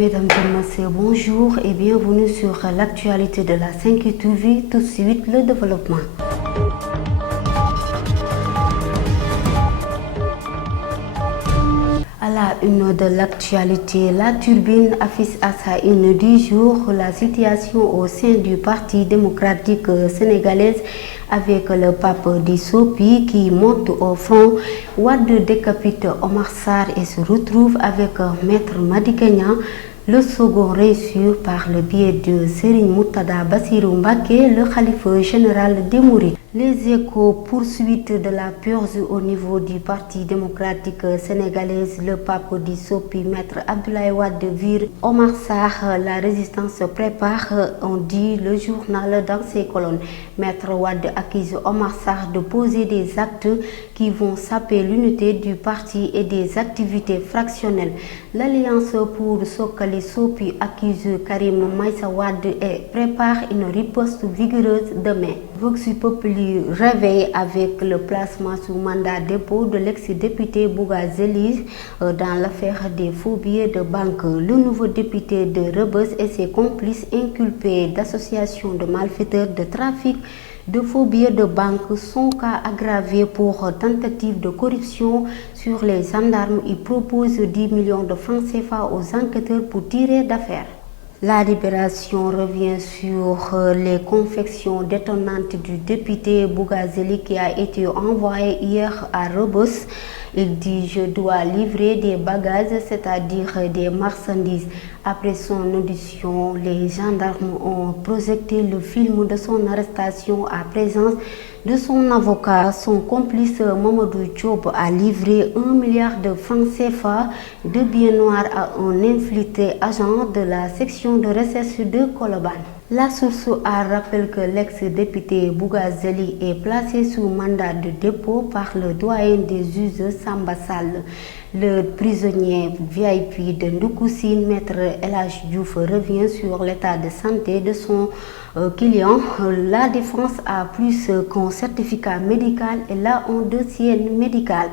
Mesdames et messieurs, bonjour et bienvenue sur l'actualité de la 5 TV. Tout de suite, le développement. À la une de l'actualité, la Turbine affiche à sa une du jour la situation au sein du Parti démocratique sénégalais avec le pape Dissopi qui monte au front. Wade décapite Omar Sarr et se retrouve avec Maître Madické Niang. Le second reçu par le biais de Serigne Mourtada Bassirou Mbacké, le khalife général des Mourides. Les échos poursuite de la purge au niveau du Parti démocratique sénégalais. Le pape Dissopi, Maître Abdoulaye Wade vire Omar Sarr. La résistance se prépare, on dit le journal dans ses colonnes. Maître Wade accuse Omar Sarr de poser des actes qui vont saper l'unité du parti et des activités fractionnelles. L'Alliance pour Sokali Sopi accuse Karim Meïssa Wade et prépare une riposte vigoureuse demain. Vox Populi réveille avec le placement sous mandat dépôt de l'ex-député Bougazeli dans l'affaire des faux billets de banque. Le nouveau député de Rebeuss et ses complices inculpés d'association de malfaiteurs de trafic de faux billets de banque sont cas aggravés pour tentative de corruption sur les gendarmes. Ils proposent 10 millions de francs CFA aux enquêteurs pour tirer d'affaire. La Libération revient sur les confections détonnantes du député Bougazeli qui a été envoyé hier à Rebeuss. Il dit: je dois livrer des bagages, c'est-à-dire des marchandises. Après son audition, les gendarmes ont projeté le film de son arrestation à présence de son avocat. Son complice Mamadou Diop a livré 1 milliard de francs CFA de billets noirs à un infiltré agent de la section de recherche de Colobane. La source a rappelé que l'ex-député Bougazeli est placé sous mandat de dépôt par le doyen des juges Samba Sall. Le prisonnier VIP de Ndoukousine, Maître El Hadji Diouf, revient sur l'état de santé de son client. La défense a plus qu'un certificat médical et là un dossier médical.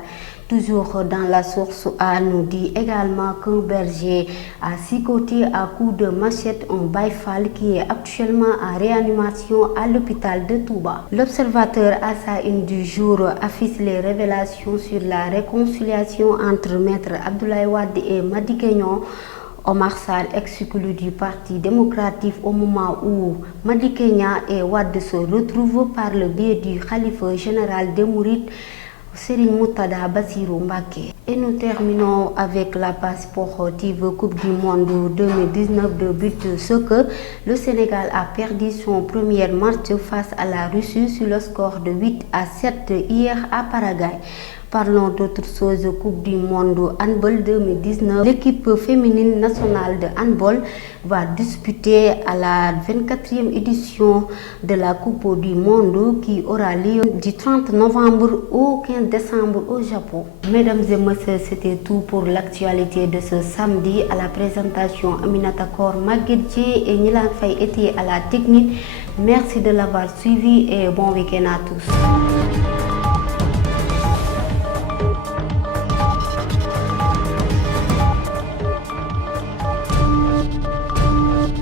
Toujours dans la source A, nous dit également qu'un berger a sicoté à coups de machette un baïfal qui est actuellement en réanimation à l'hôpital de Touba. L'Observateur à sa une du jour affiche les révélations sur la réconciliation entre Maître Abdoulaye Wade et Madické Niang. Omar Sarr exclu du Parti démocratique au moment où Madické Niang et Wade se retrouvent par le biais du khalife général des Mourides, Serigne Mourtada Bassirou Mbacké. Et nous terminons avec la page sportive Coupe du Monde 2019 de but soccer. Le Sénégal a perdu son premier match face à la Russie sur le score de 8-7 hier à Paraguay. Parlons d'autre chose. Coupe du Monde handball 2019. L'équipe féminine nationale de handball va disputer à la 24e édition de la Coupe du Monde qui aura lieu du 30 novembre au 15 décembre au Japon. Mesdames et messieurs, c'était tout pour l'actualité de ce samedi. À la présentation, Aminata Kor, Maguedje et Nilan Faye étaient à la technique. Merci de l'avoir suivi et bon week-end à tous.